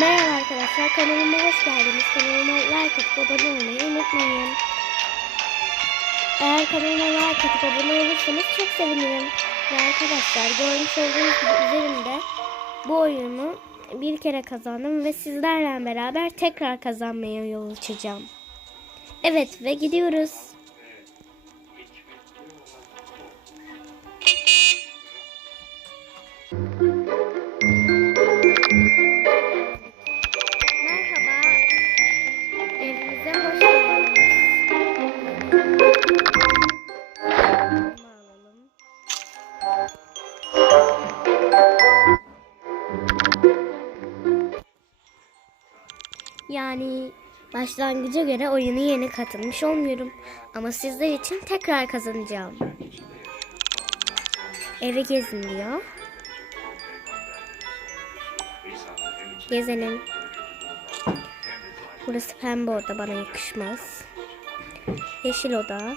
Merhaba arkadaşlar kanalıma hoş geldiniz. Kanalıma like atıp abone olmayı unutmayın. Eğer kanalıma like atıp abone olursanız çok sevinirim. Ve arkadaşlar görmüş olduğunuz gibi üzerinde bu oyunu bir kere kazandım ve sizlerle beraber tekrar kazanmaya yol açacağım. Evet ve gidiyoruz. Yani başlangıca göre oyunu yeni katılmış olmuyorum. Ama sizler için tekrar kazanacağım. Evi gezin diyor. Gezelim. Burası pembe oda bana yakışmaz. Yeşil oda.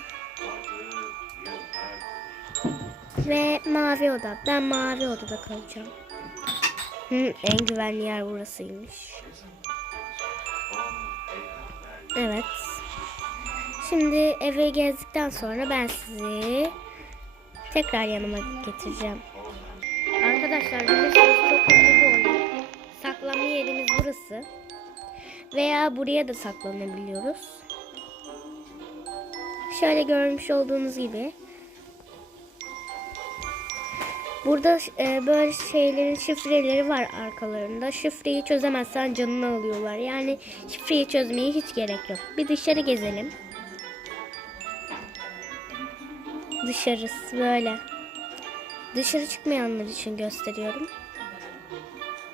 Ve mavi oda. Ben mavi odada kalacağım. Hı, en güvenli yer burasıymış. Evet. Şimdi eve gezdikten sonra ben sizi tekrar yanıma getireceğim. Arkadaşlar bilirsiniz çok ünlü bir oyun. Saklanma yerimiz burası. Veya buraya da saklanabiliyoruz. Şöyle görmüş olduğunuz gibi. Burada e, böyle şeylerin şifreleri var arkalarında. Şifreyi çözemezsen canını alıyorlar. Yani şifreyi çözmeye hiç gerek yok. Bir dışarı gezelim. Dışarısı böyle. Dışarı çıkmayanlar için gösteriyorum.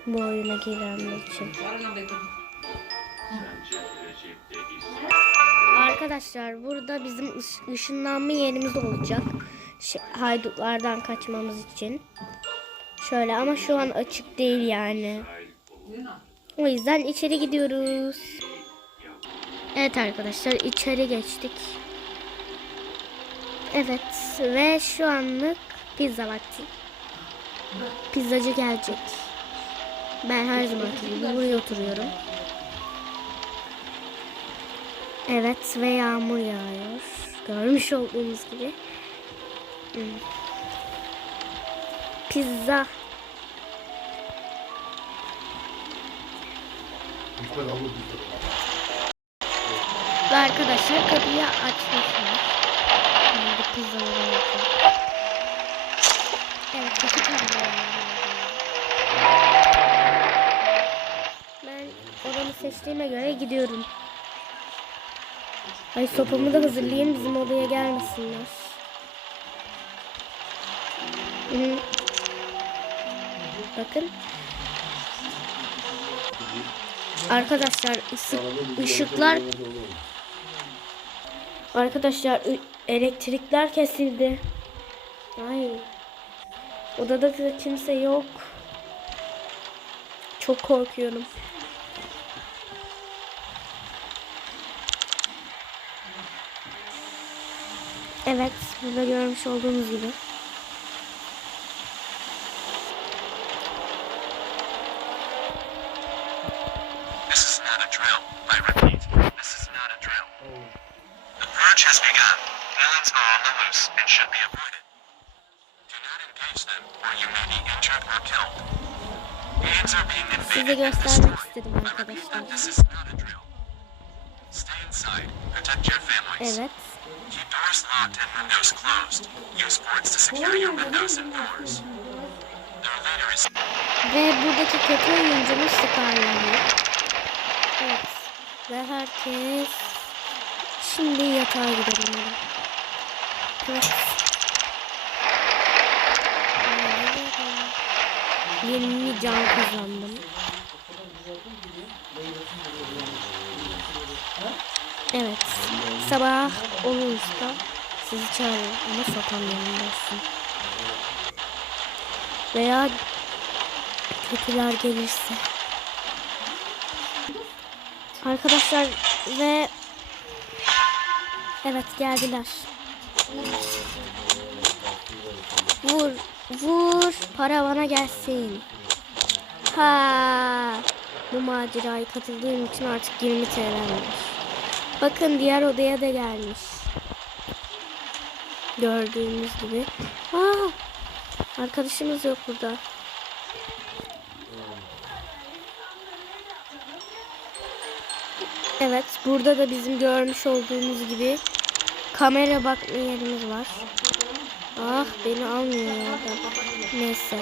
Bu oyuna girenler için. Arkadaşlar burada bizim ış- ışınlanma yerimiz olacak. Haydutlardan kaçmamız için. Şöyle ama şu an açık değil yani. O yüzden içeri gidiyoruz. Evet arkadaşlar içeri geçtik. Evet ve şu anlık pizza vakti. Pizzacı gelecek. Ben her zaman buraya oturuyorum. Evet ve yağmur yağıyor. Görmüş olduğunuz gibi. Pizza. Ve arkadaşlar kapıyı açmışlar. Şimdi pizzaları alacağım. Evet kapı. Ben odamı seçtiğime göre gidiyorum. Ay sopamı da hazırlayayım bizim odaya gelmesinler. Hı. Bakın. Arkadaşlar ısı- ışıklar Arkadaşlar elektrikler kesildi. Ay. Odada da kimse yok. Çok korkuyorum. Evet, burada görmüş olduğunuz gibi. Not a drill. I repeat, this is not a drill. The purge has begun. Villains are on the loose and should be avoided. Do not engage them, or you may be injured or killed. Beings are being invaded and destroyed. I repeat that this is not a drill. Stay inside. Protect your families. Evet. Keep doors locked and windows closed. Use cords to secure your windows and doors. Their leader is Ve buradaki kötü oyuncumuz Scarlet. Ve herkes şimdi yatağa gidelim. Evet. 20 can kazandım. Evet. Sabah olursa sizi çağırırım ama sokam yanında olsun. Veya kötüler gelirse. Arkadaşlar ve evet geldiler. Vur, vur, para bana gelsin. Ha. Bu maceraya katıldığım için artık 20 TL vermiş. Bakın diğer odaya da gelmiş. Gördüğünüz gibi. Aa, arkadaşımız yok burada. Evet, burada da bizim görmüş olduğunuz gibi kamera bakma yerimiz var. Ah, beni almıyor ya da. Neyse.